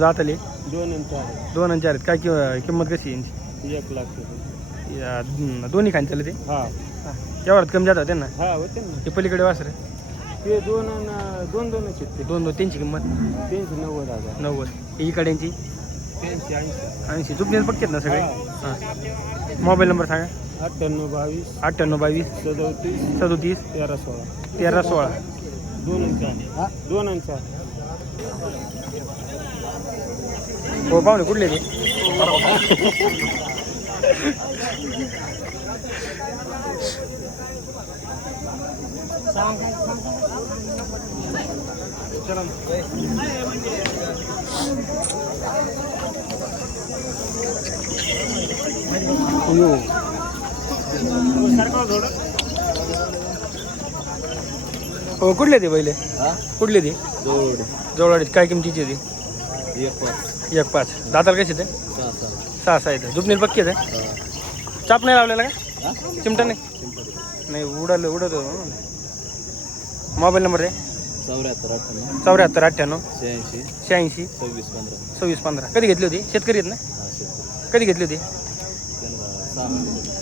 जातले 2 आणि 4 2 आणि 4 आहेत. काय किंमत कशी आहे यांची? 1 लाख रुपये. या दोन्ही खांच्याला ते हा तेवढ्यात कमी जातात त्यांना. हा होते ना ते पलीकडे वासर ते 2 आणि 2 2 आहेत ते 2 त्यांची किंमत 390,000 90. इकड्यांची 380 80. जुपलेले पक्के आहेत ना सगळे? हां. मोबाईल नंबर सांगा. 98 98 22 37 37 13 16 13 16. 2 आणि 4 2 आणि 4 हो पाहुणे कुठले ते? हो कुठले ते पहिले? कुठले ते? जवळ काय किमतीचे ते? 1.5. दाताला कसे ते? 6 आहेत. जुपणील पक्की आहे. चाप नाही लावलेला का? चिमटा नाही उडत मोबाईल नंबर आहे 74 98 86 26 15. कधी घेतली होती? शेतकरी आहेत ना? कधी घेतली होती?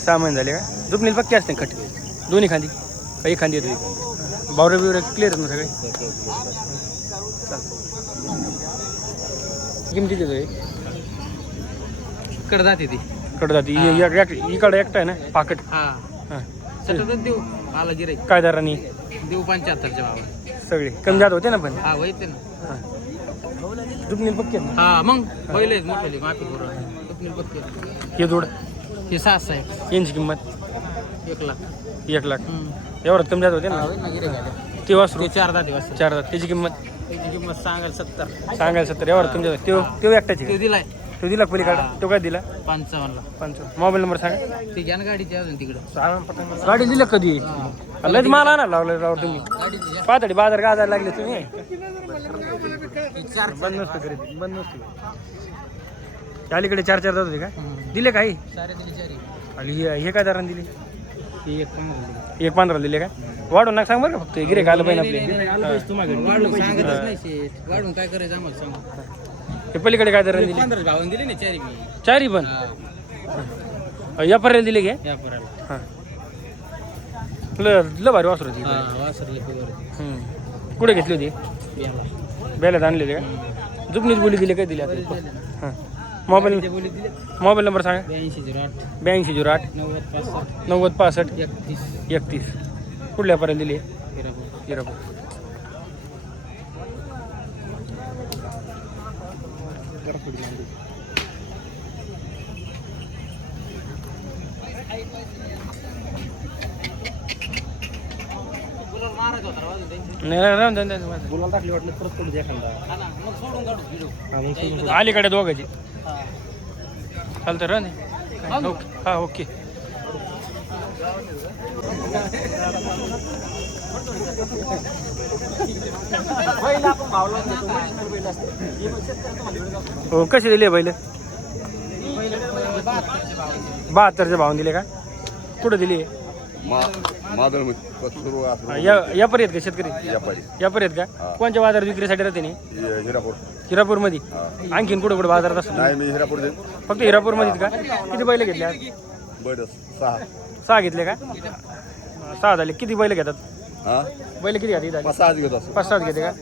6 महिने झाले का? जुपणील पक्की असते खट दोन्ही खांदी काही खांदी येते. बावरे बिवरे क्लिअर आहेत ना सगळे? किमती देतो कडदाती ती कडदाती इकडे एकटा आहे ना पाकट. हां सततच देऊ आला गिराई काय दरांनी देऊ 75च्या भावा सगळे कमी जात होते ना पण. हा होते ना दुपनील पक्के आहेत ना? हा मग पहिले मोठे माफी करू दुपनील पक्के हे जोड हे 6 आहे यांची किंमत 1 लाख 1 लाख. एवढं कमी जात होते ना ते वासरू? 4 दाती वाजता 4 दात. त्याची किंमत त्याची किंमत सांगायला 70 सांगायला 70. एवढं कमी जात तो एकट्याची ते दिलाय तो दिला पलीकडे तो काय दिला? 55 ला 55. मोबाईल नंबर सांगा. ती घ्या ना गाडीची अजून तिकडं गाडी दिलं कधी? लयच मला ना लावलं राव तुम्ही. पातळी बाजार गाजायला लागले तुम्ही. बंद नसतो करीत बंद नसतो. अलीकडे 4 जात होते का? दिले काही? आणि हे काय दराने दिले? 1.15 दिले का? वाढून नका सांग बरं का फक्त गिरे आलं पाहिजे वाढून काय करायचं आम्हाला सांग. हे पलीकडे काय दराने दिले? 15 भावाने दिले ना चारी पण या पर्यंत दिले घे. या पोराला हां ल भारी वासरू होती. वासरले कुठे घेतली होती? बेल्यात आणलेली का? जुपणीच बोली दिली काय दिली आता? हां मोबाईल नंबर सांगा. 82 08 90 65 31. कुठल्या पर्यंत दिली? हिरापूर. गुलाल टाकली वाटलं परत पडू द्या एखादा अलीकडे दोघांची चालतं रा हा ओके. हो कसे दिले बैल? 72च्या भावून दिले का? कुठं दिली? या पर्यंत का शेतकरी? या पर्यंत का? कोणत्या बाजारात विक्रीसाठी राहते? हिरापूर मध्ये. आणखीन कुठं कुठं बाजारात असतो? फक्त हिरापूर मध्येच का? किती बैल घेतले आज? 6 घेतले का? 6 झाले. किती बैल घेतात? बैल किती घेतात? 5-7 घेते का?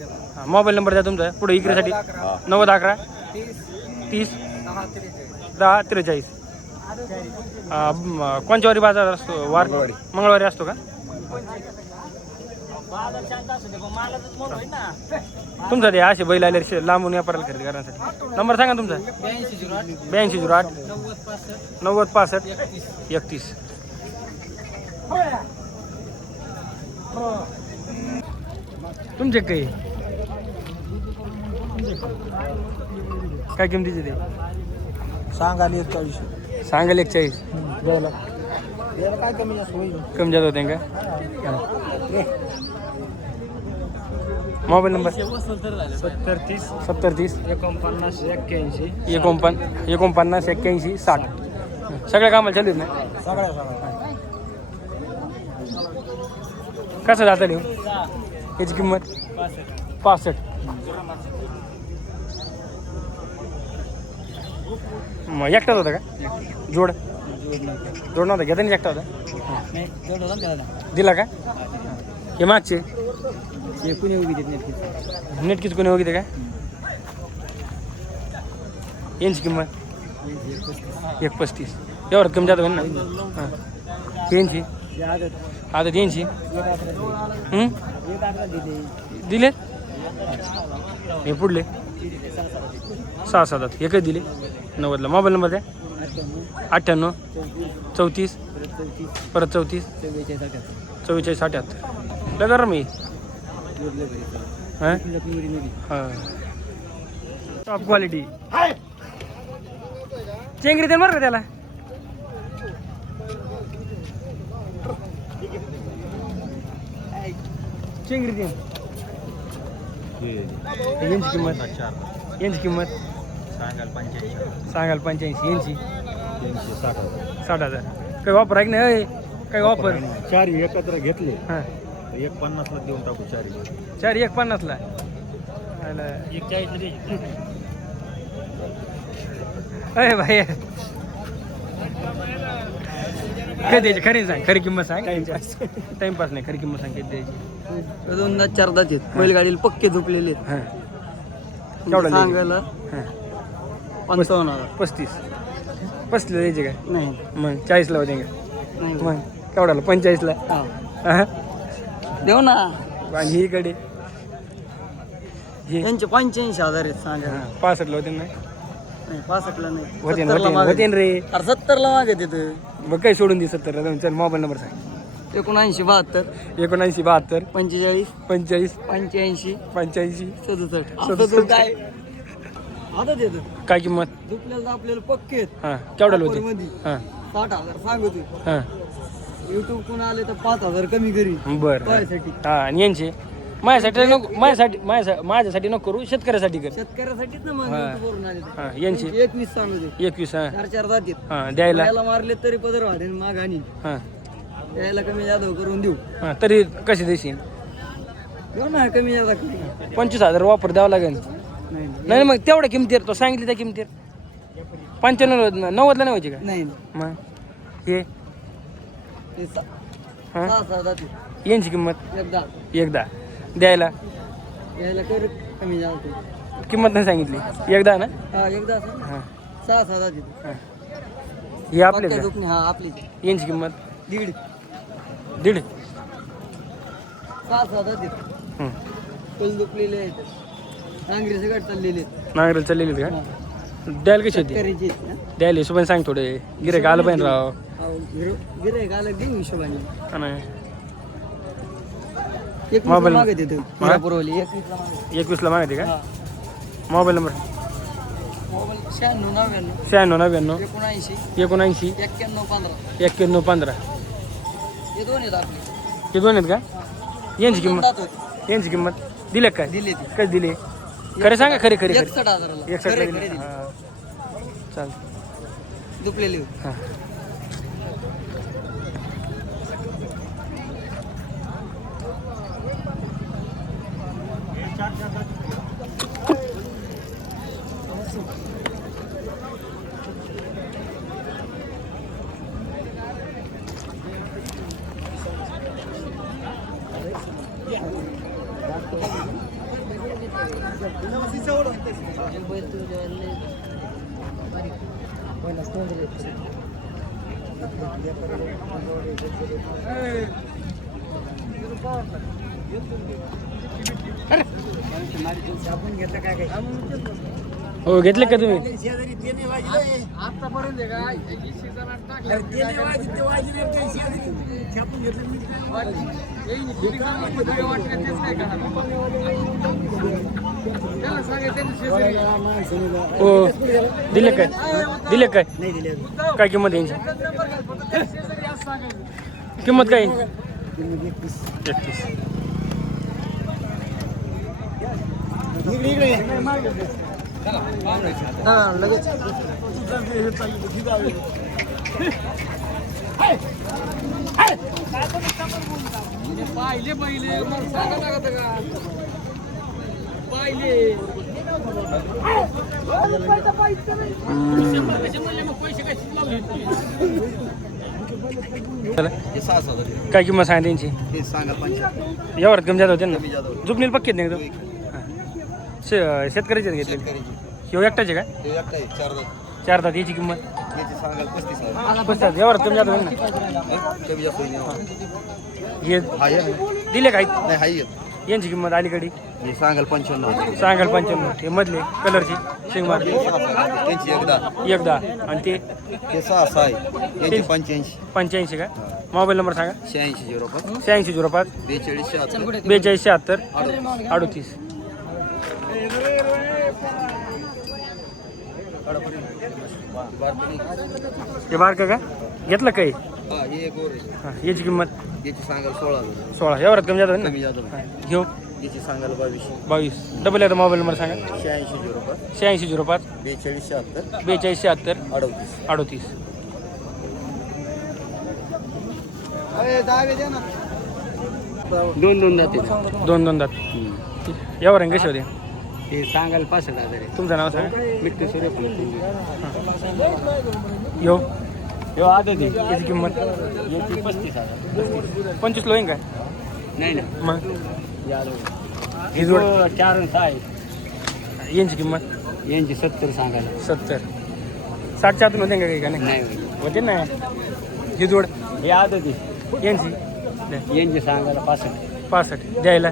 मोबाईल नंबर द्या तुमचा पुढे विक्रीसाठी. 90 11 30 10 43. कोणत्या वारी बाजार असतो? वार मंगळवारी असतो का? तुमचा ते असे बैल आले लांबून व्यापाराला खरेदी करण्यासाठी. नंबर सांगा तुमचा. 82 08 90 65 31. तुमचे काही काय किमतीचे ते? सांगाली 41 सांगाल 41. काय कमी जास्त होईल कमी जात होते का? Mobile number 70 30 70 30 49 81 49 81 60. सगळ्या कामाला चालू आहेत ना? सगळ्या कसं जातं लिहून? याची किंमत 65. मग एकटाच होता का जोड जोड नव्हता घेताना एकटा होता दिला का हे मागचे कुणी उभी देत नाही नेटकीच कोणी वगैरे का यांची किंमत 1.35 एवढं कमी जातं ना हां यांची आता यांची दिले हे पुढले 6-7 एकच दिले 90ला मोबाईल नंबर द्या 98 34 परत 34 44 78 लगा मी हां टॉप क्वालिटी चेंगरी दे बरं का त्याला चेंगरी दे यांची किंमत सांगाल 85 यांची 60,000 काही वापर आहे की नाही काही वापर चारी एकत्र घेतले हां 1.50ला देऊन टाकू चार 1.50ला 41 अरे भाई काय द्यायची खरी सांग खरी किंमत सांग टाइमपास नाही खरी किंमत सांग किती द्यायची 2-4 आहेत बैलगाडीला पक्के झोपलेले हां केवढा सांगायला हां 55,000 35 द्यायचे काय नाही मग 40ला होते का मग केवढाला 45ला हां देऊ ना आणि ही इकडे हे यांचे 85,000 आहेत सांगा 65ला होते ना नाही 65ला नाही होते 70ला मागे. होते रे अरे 70ला मागे तिथं मग काही सोडून दे 70 चल मोबाईल नंबर सांग 79 72 79 72 45 45 85 85 67 आता तू काय आता देतो काय किंमत दुपल्याला आपल्याला पक्के आहेत हां केवढ्याला होते मध्ये हां 60,000 सांगतो हां युट्यूब कोण आले तर 5,000 कमी करी बरं त्यासाठी हां आणि यांचे माझ्यासाठी नको माझ्यासाठी नको करू शेतकऱ्यासाठी कर शेतकऱ्यासाठीच ना मग हा. YouTube वरून आले हां यांचे 21 सांगतो 21 हां 4 जातात हां द्यायला याला मारले तरी पदर वाढेल माग आणि हां यायला कमी जादा करून देऊ हां तरी कसे देशील देऊ ना कमी जादा करू 25,000 वापर द्यावा लागेल नाही नाही मग तेवढ्या किमतीवर तो सांगितली त्या किमतीवर 95 90ला नाही व्हायची का नाही मग हे ते हां 6 जातात यांची किंमत एकदा द्यायला यायला कर कमी जादा किंमत नाही सांगितली एकदा ना हा एकदा हां 6 जातात हां हे आपले पक्क्या का झोपणी हा आपली यांची किंमत 1.5 1.5 6 जातात हं. पहिले झोपलेले आहेत नांगरी सगळं चाललेले आहेत नांगरेल चाललेली का द्यायला कशी होती शेतकऱ्याची द्यायला हिशोबाने सांग थोडे गिरे आलं पाहिजे राव गिरायक आलं देऊ हिशोबाने आणि एक मोबाईल मागत येतो हा? पुरवली 21ला माहिती का मोबाईल नंबर मोबाईल 96 96 99 79 79 79 15 91 15 हे दोन आहेत आपले हे दोन आहेत का यांची किंमत दात होते. यांची किंमत दिले काय दिले ते कधी दिले खरे सांगा खरे खरे 61,000 एक खरे दिले दिले. हां चाल दुपलेले हां आपण घेतलं काय काय हो घेतले का तुम्ही आतापर्यंत हो दिले काय नाही दिले काय किंमत आहे यांची किंमत काय 31 हा लगेच पाहिले चला. काय किंमत सांगा त्यांची यावर कमी जात होते ना जुपनील पक्केत नाही एकदम शेतकऱ्याचे घेतले किंवा एकटाचे का चार दात याची किंमत 35 यावर कमी जात होईल ना हे दिले काय यांची किंमत अलीकडे सांगाल 95 सांगाल 95 हे मधले कलरची शेंगमार त्यांची एकदा आणि ते ते 6 आहे यांची 85 का मोबाईल नंबर सांगा 8605 8605 42 42 38 हे बारका का घेतलं काही याची किंमत याची सांगाल 16 16 यावर कमी जात ना कमी जातो घेऊ याची सांगाल 22 डबल याचा मोबाईल नंबर सांगा 8605 8605 42 42 38 38 दोन जाते दोन दात यावर आहे कशी होते ते सांगाल 65,000 आहे. तुमचं नाव सांगा मिट्टू सूर्यफूल यो यो आदत आहे. याची किंमत याची 35,000 25 होईन काय नाही ना मग ही जोड 4 आणि 6 आहे. यांची किंमत यांची 70 सांगायला 70 60च्या आतून होते का काही का नाही नाही होते ना ही जोड हे आदत आहे. यांची यांची सांगायला 65 65 द्यायला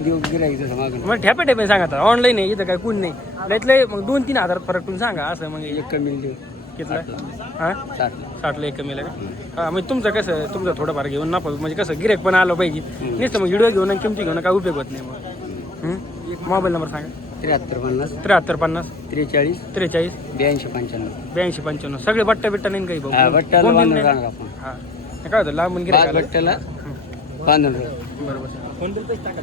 देऊ गिराईक जसं मागून मग ठेपे ठेपे सांगा आता ऑनलाईन आहे इथं काय कोण नाही त्यातले मग 2-3 हजार फरक टून सांगा असं मग एक कमी देऊ घेतलं हां 60 60ला एक कमीला का हां म्हणजे तुमचं कसं तुमचं थोडंफार घेऊन नफा म्हणजे कसं गिरेक पण आलं पाहिजे नुसतं मग व्हिडिओ घेऊन आणि किमती घेऊन काय उपयोग होत नाही मग मोबाईल नंबर सांगा 73 73 50 43 43 82 82 95 95 सगळे बट्टा बिट्टा नाही काही भाऊ बट्ट्याला कोण बांधून नाही? सांगा आपण हां हे काय होतं लांबून गिरेक आलं बट्ट्याला बांधून राहू. बरोबर फोन बिल पैसे टाका